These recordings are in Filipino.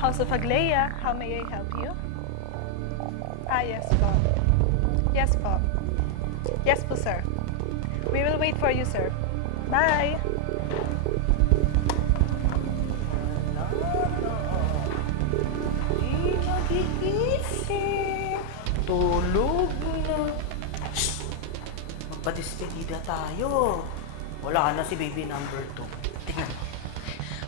House of Aglea, how may I help you? Ah, yes po. Yes po. Yes po, sir. We will wait for you, sir. Bye! Di magigising. Tulog na. Magpa-despedida tayo. Wala na si baby number 2. Tingnan.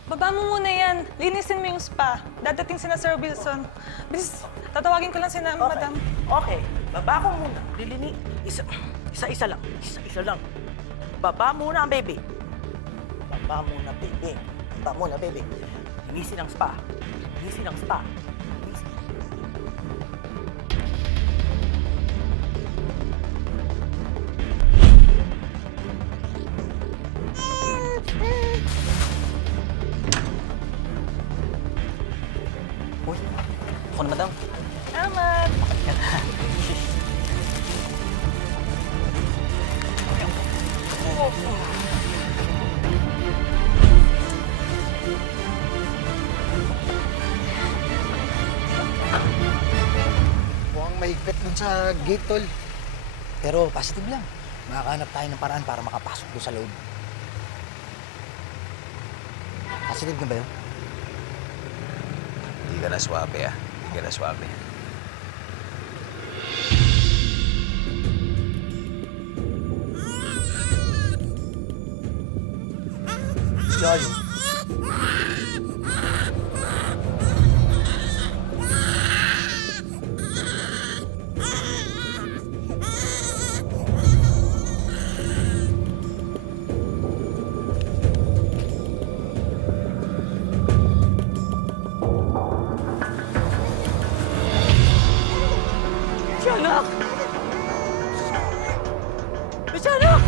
Baba mo muna yan. Linisin mo yung spa. Dadating si na Sir Wilson. Bilis, tatawagin ko lang si na madam. Okay, baba ko muna. Isa-isa lang. Isa-isa lang. Baba muna ang baby. Baba muna, baby. Baba muna, baby. Linisin ang spa. Linisin ang spa. Linisin. Uy, ako na, madam. Amat! Mukhang mahigpit dun sa gate, tol. Pero positive lang. Makakahanap tayo ng paraan para makapasok doon sa loob. Positive na ba yun? Hindi ka na swabe, ah. Hindi ka na swabe. Johnny. Tiyanak! May tiyanak!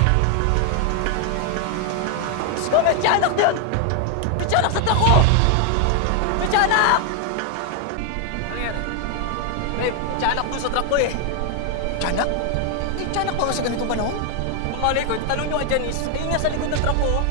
Diyos ko, may tiyanak din! May tiyanak sa truck ko! May tiyanak! Ano yan? May tiyanak doon sa truck ko eh. Tiyanak? Eh, tiyanak pa ba sa ganitong panahon? Mamalay ko, tanong nyo kay Janice. Ayun nga sa likod ng truck ko.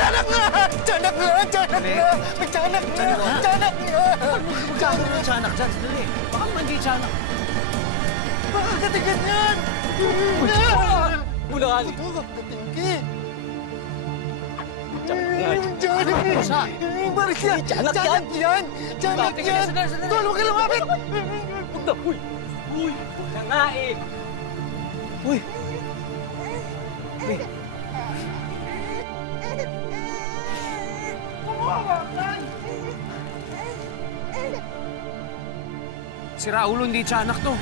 Tiyanak nga! Tiyanak nga! Tiyanak nga! May tiyanak nga! Tiyanak nga! Magkano ng tiyanak dyan? Sandali. Baka hindi tiyanak. Baka katingin yan! Bulaan! Ito, katingin! Tiyanak nga! Tiyanak nga! Baris yan! Tiyanak yan! Tiyanak yan! Tiyanak yan! Tol, huwag ka lumapit! Huwag na! Uy! Uy! Huwag na nga eh! Uy! Uy! Si Raulo hindi tiyanak to.